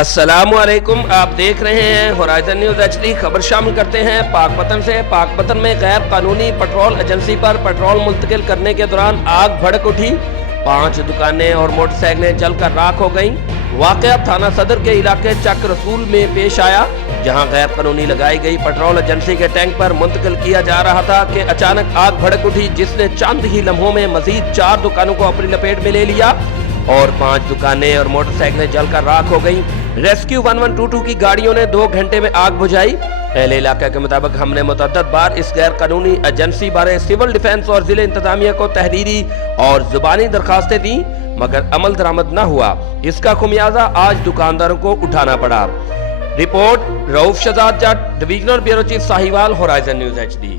अस्सलामु अलैकुम, आप देख रहे हैं होराइजन न्यूज़ HD। खबर शामिल करते हैं पाकपतन से। पाकपतन में गैर कानूनी पेट्रोल एजेंसी पर पेट्रोल मुंतकिल करने के दौरान आग भड़क उठी। 5 दुकानें और मोटरसाइकिलें जलकर राख हो गईं। वाकया थाना सदर के इलाके चक रसूल में पेश आया, जहां गैर कानूनी लगाई गई पेट्रोल एजेंसी के टैंक पर मुंतकिल किया जा रहा था कि अचानक आग भड़क उठी, जिसने चंद ही लम्हों में मजीद 4 दुकानों को अपनी लपेट में ले लिया और 5 दुकानें और मोटरसाइकिलें जलकर राख हो गईं। रेस्क्यू 1122 की गाड़ियों ने 2 घंटे में आग बुझाई। अहले इलाका के मुताबिक हमने मुतअद्दिद बार इस गैर कानूनी एजेंसी बारे सिविल डिफेंस और जिले इंतजामिया को तहरीरी और जुबानी दरखास्तें दी, मगर अमल दरामद न हुआ। इसका खुमियाजा आज दुकानदारों को उठाना पड़ा। Report Rauf Shahzad Jatt, divisional bureau chief Sahiwal, Horizon News HD।